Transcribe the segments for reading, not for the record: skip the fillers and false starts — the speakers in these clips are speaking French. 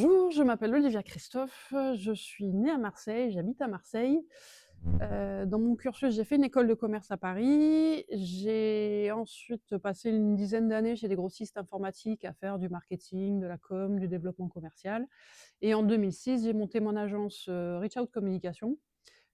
Bonjour, je m'appelle Olivia Christophe, je suis née à Marseille, j'habite à Marseille. Dans mon cursus, j'ai fait une école de commerce à Paris. J'ai ensuite passé une dizaine d'années chez des grossistes informatiques à faire du marketing, de la com, du développement commercial. Et en 2006, j'ai monté mon agence Reach Out Communication,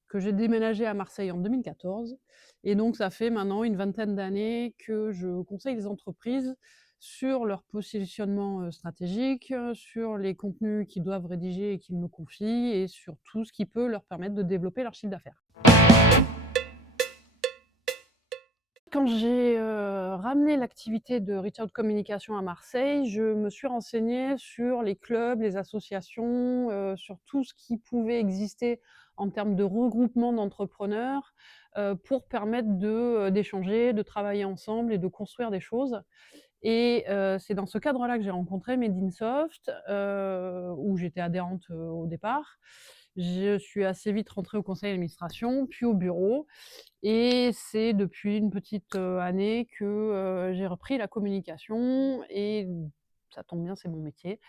que j'ai déménagée à Marseille en 2014. Et donc, ça fait maintenant une vingtaine d'années que je conseille les entreprises sur leur positionnement stratégique, sur les contenus qu'ils doivent rédiger et qu'ils me confient, et sur tout ce qui peut leur permettre de développer leur chiffre d'affaires. Quand j'ai ramené l'activité de Reach Out Communication à Marseille, je me suis renseignée sur les clubs, les associations, sur tout ce qui pouvait exister en termes de regroupement d'entrepreneurs, pour permettre d'échanger, de travailler ensemble et de construire des choses. Et c'est dans ce cadre-là que j'ai rencontré Medinsoft, où j'étais adhérente au départ. Je suis assez vite rentrée au conseil d'administration, puis au bureau. Et c'est depuis une petite année que j'ai repris la communication, et ça tombe bien, c'est mon métier.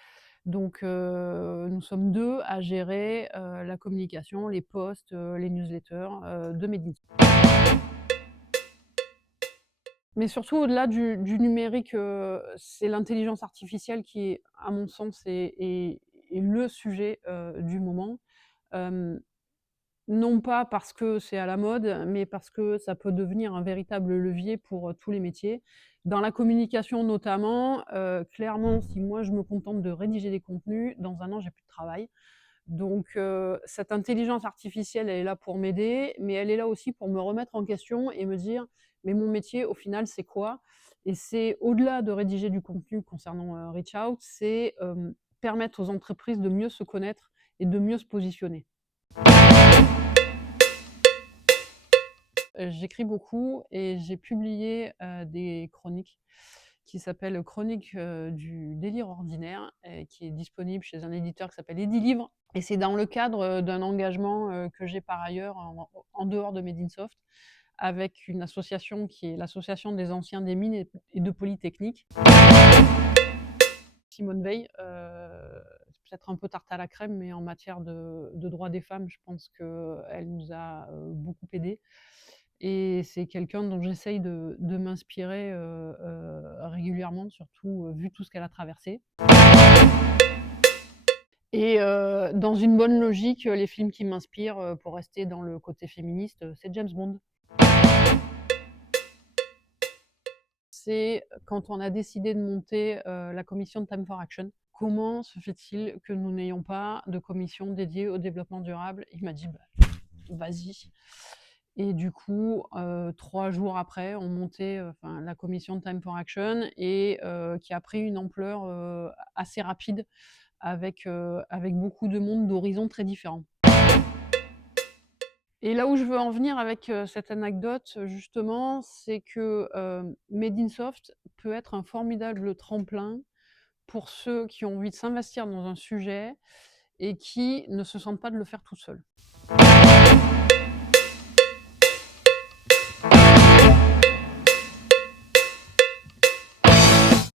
Donc nous sommes 2 à gérer la communication, les posts, les newsletters de Medinsoft. Mais surtout, au-delà du numérique, c'est l'intelligence artificielle qui est, à mon sens, est le sujet du moment. Hem, non pas parce que c'est à la mode, mais parce que ça peut devenir un véritable levier pour tous les métiers. Dans la communication notamment, clairement, si moi je me contente de rédiger des contenus, dans 1 an, j'ai plus de travail. Donc cette intelligence artificielle, elle est là pour m'aider, mais elle est là aussi pour me remettre en question et me dire: «Mais mon métier, au final, c'est quoi?» Et c'est au-delà de rédiger du contenu concernant Reach Out, c'est permettre aux entreprises de mieux se connaître et de mieux se positionner. J'écris beaucoup et j'ai publié des chroniques qui s'appellent «Chroniques du délire ordinaire», qui est disponible chez un éditeur qui s'appelle Edilivre, et c'est dans le cadre d'un engagement que j'ai par ailleurs en dehors de Medinsoft, avec une association qui est l'association des anciens des mines et de Polytechnique. Simone Veil, c'est peut-être un peu tarte à la crème, mais en matière de droits des femmes, je pense qu'elle nous a beaucoup aidés. Et c'est quelqu'un dont j'essaye de m'inspirer régulièrement, surtout vu tout ce qu'elle a traversé. Et dans une bonne logique, les films qui m'inspirent, pour rester dans le côté féministe, c'est James Bond. C'est quand on a décidé de monter la commission de Time for Action. Comment se fait-il que nous n'ayons pas de commission dédiée au développement durable? Il m'a dit: «Bah, vas-y». Et du coup, 3 jours après, on montait la commission de Time for Action, et qui a pris une ampleur assez rapide, avec beaucoup de monde d'horizons très différents. Et là où je veux en venir avec cette anecdote, justement, c'est que Medinsoft peut être un formidable tremplin pour ceux qui ont envie de s'investir dans un sujet et qui ne se sentent pas de le faire tout seuls.